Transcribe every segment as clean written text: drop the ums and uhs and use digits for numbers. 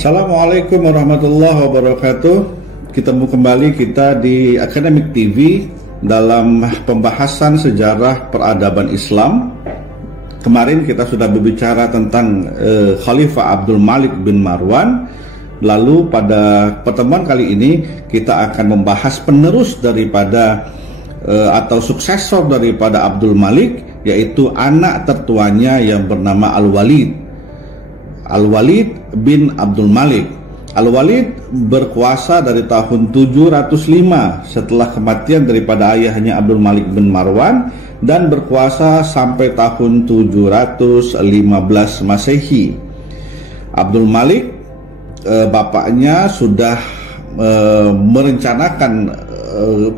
Assalamualaikum warahmatullahi wabarakatuh. Ketemu kembali kita di Academic TV dalam pembahasan sejarah peradaban Islam. Kemarin kita sudah berbicara tentang Khalifah Abdul Malik bin Marwan. Lalu pada pertemuan kali ini kita akan membahas penerus daripada atau suksesor daripada Abdul Malik, yaitu anak tertuanya yang bernama Al-Walid bin Abdul Malik. Al-Walid berkuasa dari tahun 705 setelah kematian daripada ayahnya Abdul Malik bin Marwan dan berkuasa sampai tahun 715 Masehi. Abdul Malik, bapaknya sudah merencanakan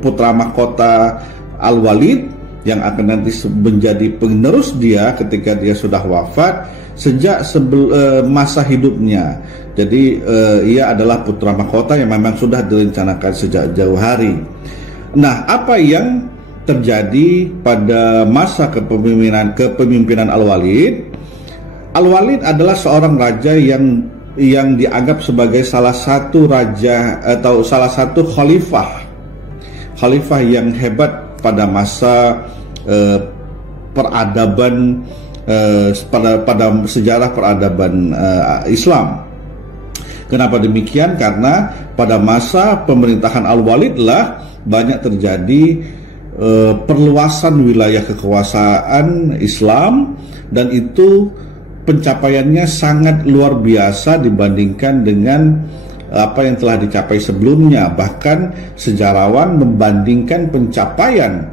putra mahkota Al-Walid yang akan nanti menjadi penerus dia ketika dia sudah wafat sejak masa hidupnya. Jadi ia adalah putra mahkota yang memang sudah direncanakan sejak jauh hari. Nah, apa yang terjadi pada masa kepemimpinan Al-Walid? Al-Walid adalah seorang raja yang dianggap sebagai salah satu raja atau salah satu khalifah yang hebat pada masa peradaban pada sejarah peradaban Islam. Kenapa demikian? Karena pada masa pemerintahan Al-Walid lah banyak terjadi perluasan wilayah kekuasaan Islam, dan itu pencapaiannya sangat luar biasa dibandingkan dengan apa yang telah dicapai sebelumnya. Bahkan sejarawan membandingkan pencapaian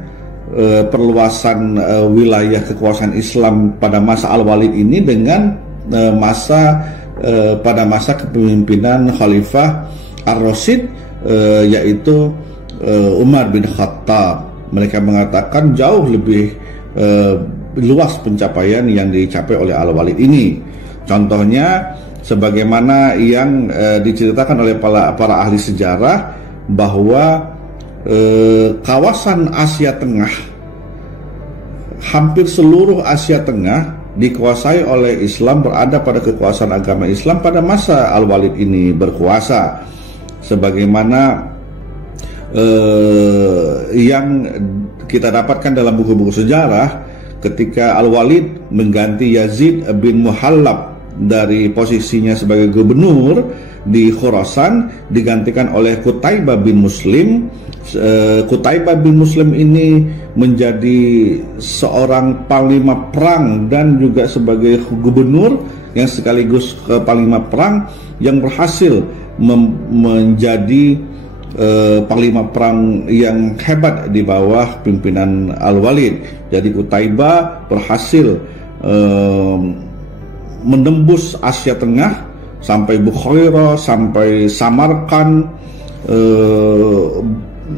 perluasan wilayah kekuasaan Islam pada masa Al-Walid ini dengan pada masa kepemimpinan Khalifah Ar-Rasyid, yaitu Umar bin Khattab. Mereka mengatakan jauh lebih luas pencapaian yang dicapai oleh Al-Walid ini. Contohnya sebagaimana yang diceritakan oleh para ahli sejarah bahwa kawasan Asia Tengah, hampir seluruh Asia Tengah dikuasai oleh Islam, berada pada kekuasaan agama Islam pada masa Al-Walid ini berkuasa. Sebagaimana yang kita dapatkan dalam buku-buku sejarah, ketika Al-Walid mengganti Yazid bin Muhallab dari posisinya sebagai gubernur di Khurasan, digantikan oleh Qutaibah bin Muslim. Qutaibah bin Muslim ini menjadi seorang panglima perang dan juga sebagai gubernur yang sekaligus panglima perang yang berhasil menjadi panglima perang yang hebat di bawah pimpinan Al-Walid. Jadi Qutaibah berhasil menembus Asia Tengah sampai Bukhairah, sampai Samarkand.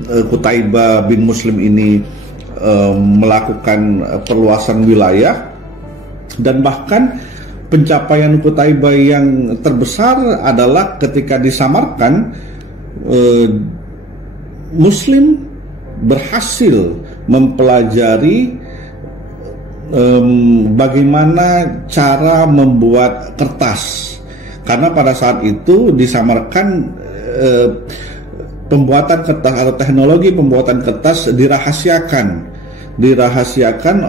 Qutaibah bin Muslim ini melakukan perluasan wilayah, dan bahkan pencapaian Qutaibah yang terbesar adalah ketika di Samarkand Muslim berhasil mempelajari bagaimana cara membuat kertas, karena pada saat itu di Samarkand pembuatan kertas atau teknologi pembuatan kertas dirahasiakan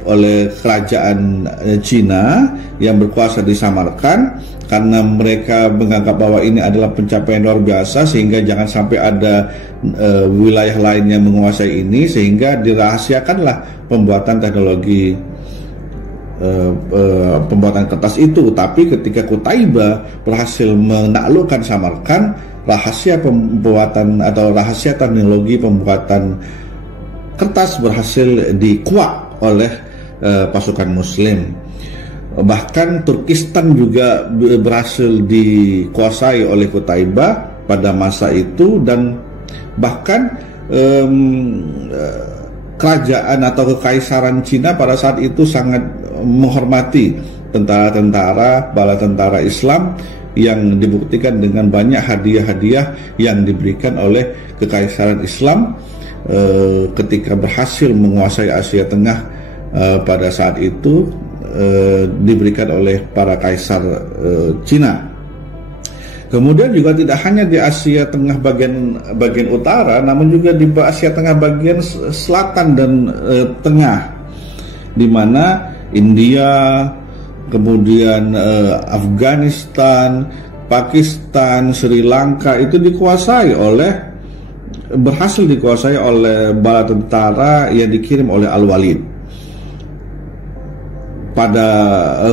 oleh kerajaan Cina yang berkuasa di Samarkand, karena mereka menganggap bahwa ini adalah pencapaian luar biasa sehingga jangan sampai ada wilayah lain yang menguasai ini, sehingga dirahasiakanlah pembuatan teknologi pembuatan kertas itu. Tapi ketika Qutaibah berhasil menaklukkan Samarkand, rahasia pembuatan atau rahasia teknologi pembuatan kertas berhasil dikuak oleh pasukan Muslim. Bahkan Turkistan juga berhasil dikuasai oleh Qutaibah pada masa itu, dan bahkan kerajaan atau kekaisaran Cina pada saat itu sangat menghormati bala tentara Islam, yang dibuktikan dengan banyak hadiah-hadiah yang diberikan oleh kekaisaran Islam ketika berhasil menguasai Asia Tengah pada saat itu. diberikan oleh para kaisar Cina. Kemudian juga tidak hanya di Asia Tengah bagian utara, namun juga di Asia Tengah bagian selatan dan tengah, di mana India, kemudian Afghanistan, Pakistan, Sri Lanka itu berhasil dikuasai oleh bala tentara yang dikirim oleh Al-Walid. Pada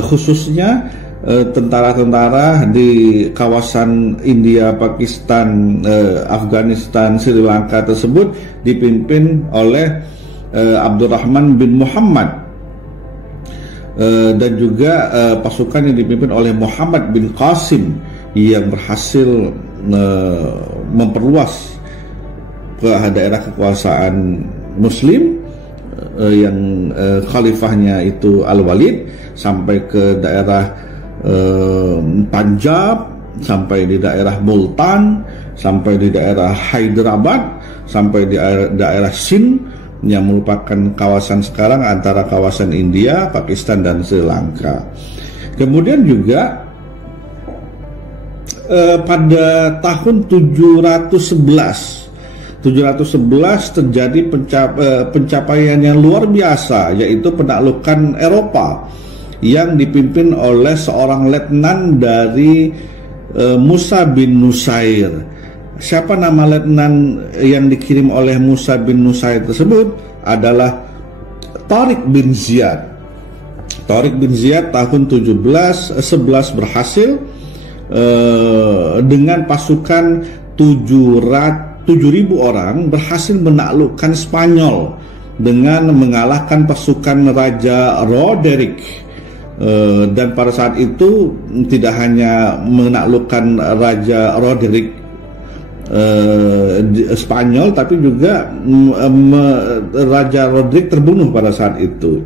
khususnya tentara-tentara di kawasan India, Pakistan, Afghanistan, Sri Lanka tersebut dipimpin oleh Abdurrahman bin Muhammad, dan juga pasukan yang dipimpin oleh Muhammad bin Qasim yang berhasil memperluas ke daerah kekuasaan Muslim yang khalifahnya itu Al-Walid sampai ke daerah Punjab, sampai di daerah Multan, sampai di daerah Hyderabad, sampai di daerah Sindh yang merupakan kawasan sekarang antara kawasan India, Pakistan dan Sri Lanka. Kemudian juga pada tahun 711 terjadi pencapaian yang luar biasa, yaitu penaklukan Eropa yang dipimpin oleh seorang letnan dari Musa bin Nusair. Siapa nama letnan yang dikirim oleh Musa bin Nusair tersebut? Adalah Tariq bin Ziyad. Tariq bin Ziyad tahun 711 berhasil dengan pasukan 7.000 orang berhasil menaklukkan Spanyol dengan mengalahkan pasukan Raja Roderick. Dan pada saat itu tidak hanya menaklukkan Raja Roderick Spanyol, tapi juga Raja Roderick terbunuh pada saat itu.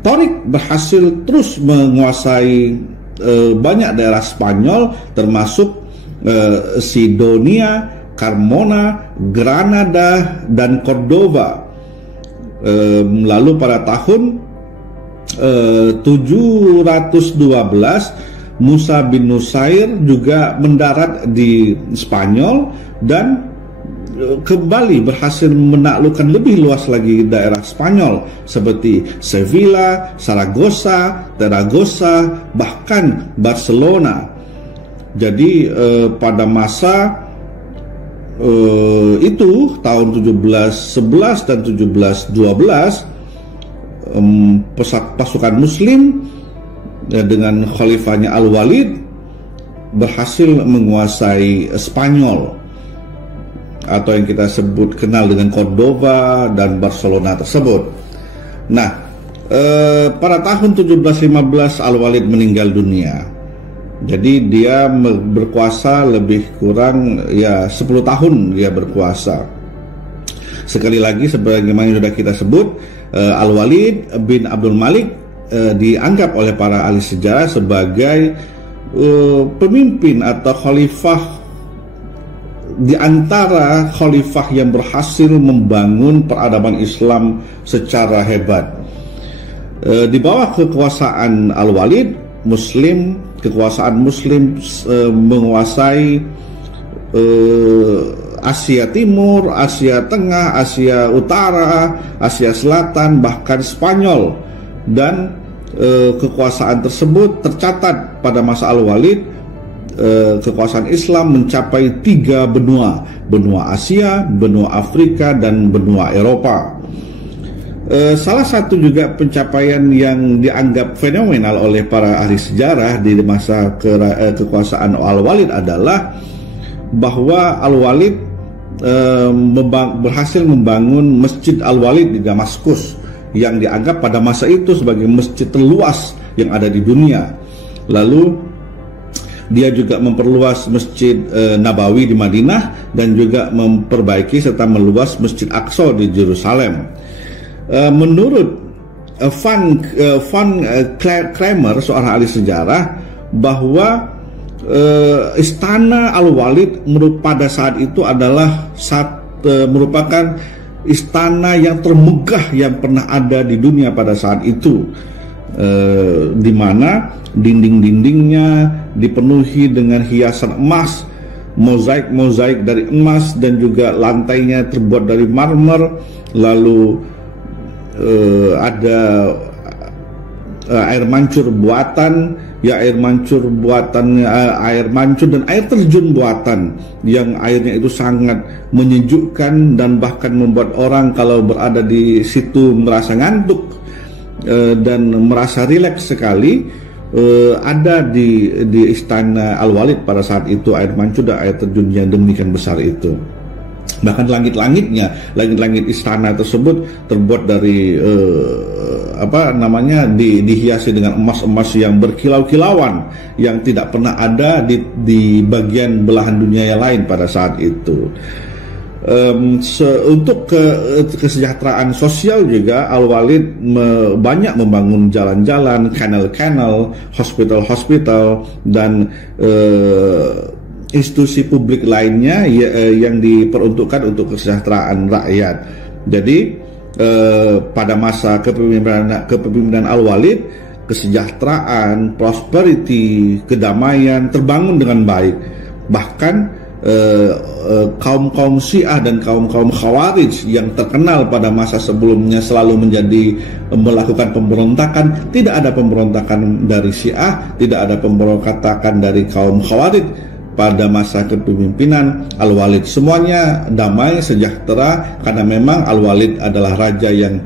Tariq berhasil terus menguasai banyak daerah Spanyol, termasuk Sidonia, Carmona, Granada, dan Cordova. Lalu pada tahun 712 Musa bin Nusair juga mendarat di Spanyol dan kembali berhasil menaklukkan lebih luas lagi daerah Spanyol seperti Sevilla, Saragossa, Zaragoza, bahkan Barcelona. Jadi pada masa itu tahun 1711 dan 1712 pasukan Muslim dengan khalifahnya Al-Walid berhasil menguasai Spanyol atau yang kita kenal dengan Cordova dan Barcelona tersebut. Nah, pada tahun 1715 Al-Walid meninggal dunia. Jadi dia berkuasa lebih kurang 10 tahun dia berkuasa. Sekali lagi sebagaimana sudah kita sebut, Al-Walid bin Abdul Malik dianggap oleh para ahli sejarah sebagai pemimpin atau khalifah di antara khalifah yang berhasil membangun peradaban Islam secara hebat. Di bawah kekuasaan Al-Walid, kekuasaan Muslim menguasai Asia Timur, Asia Tengah, Asia Utara, Asia Selatan, bahkan Spanyol. Dan kekuasaan tersebut tercatat pada masa Al-Walid, kekuasaan Islam mencapai 3 benua: benua Asia, benua Afrika, dan benua Eropa. Salah satu juga pencapaian yang dianggap fenomenal oleh para ahli sejarah di masa kekuasaan Al-Walid adalah bahwa Al-Walid berhasil membangun Masjid Al-Walid di Damaskus yang dianggap pada masa itu sebagai masjid terluas yang ada di dunia. Lalu dia juga memperluas Masjid Nabawi di Madinah dan juga memperbaiki serta meluas Masjid Aqsa di Yerusalem. Menurut Van Kramer, seorang ahli sejarah, bahwa istana Al-Walid pada saat itu adalah merupakan istana yang termegah yang pernah ada di dunia pada saat itu. di mana dinding-dindingnya dipenuhi dengan hiasan emas, mozaik dari emas, dan juga lantainya terbuat dari marmer. Lalu ada air mancur buatan, air mancur dan air terjun buatan yang airnya itu sangat menyejukkan dan bahkan membuat orang kalau berada di situ merasa ngantuk dan merasa rileks sekali. Ada di istana Al-Walid pada saat itu air mancur dan air terjun yang demikian besar itu. Bahkan langit-langit istana tersebut terbuat dari dihiasi dengan emas-emas yang berkilau-kilauan yang tidak pernah ada di bagian belahan dunia yang lain pada saat itu. Untuk kesejahteraan sosial juga Al-Walid banyak membangun jalan-jalan, kanal-kanal, hospital-hospital, dan institusi publik lainnya yang diperuntukkan untuk kesejahteraan rakyat. Jadi pada masa kepemimpinan Al-Walid, kesejahteraan, prosperity, kedamaian terbangun dengan baik. Bahkan kaum-kaum Syiah dan kaum-kaum Khawarij yang terkenal pada masa sebelumnya selalu melakukan pemberontakan. Tidak ada pemberontakan dari Syiah, tidak ada pemberontakan dari kaum Khawarij pada masa kepemimpinan Al-Walid. Semuanya damai, sejahtera, karena memang Al-Walid adalah raja yang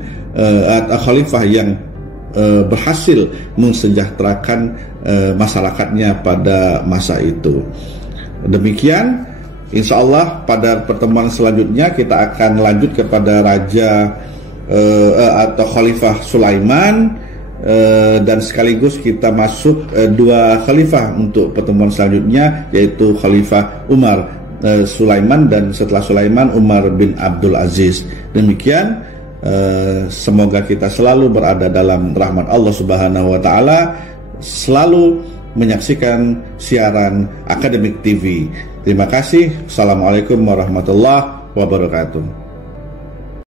khalifah yang berhasil mensejahterakan masyarakatnya pada masa itu. Demikian, insya Allah pada pertemuan selanjutnya kita akan lanjut kepada raja atau Khalifah Sulaiman, dan sekaligus kita masuk dua khalifah untuk pertemuan selanjutnya, yaitu Khalifah Umar Sulaiman, dan setelah Sulaiman Umar bin Abdul Aziz. Demikian, semoga kita selalu berada dalam rahmat Allah Subhanahu wa Ta'ala, selalu menyaksikan siaran Akademik TV. Terima kasih. Assalamualaikum warahmatullahi wabarakatuh.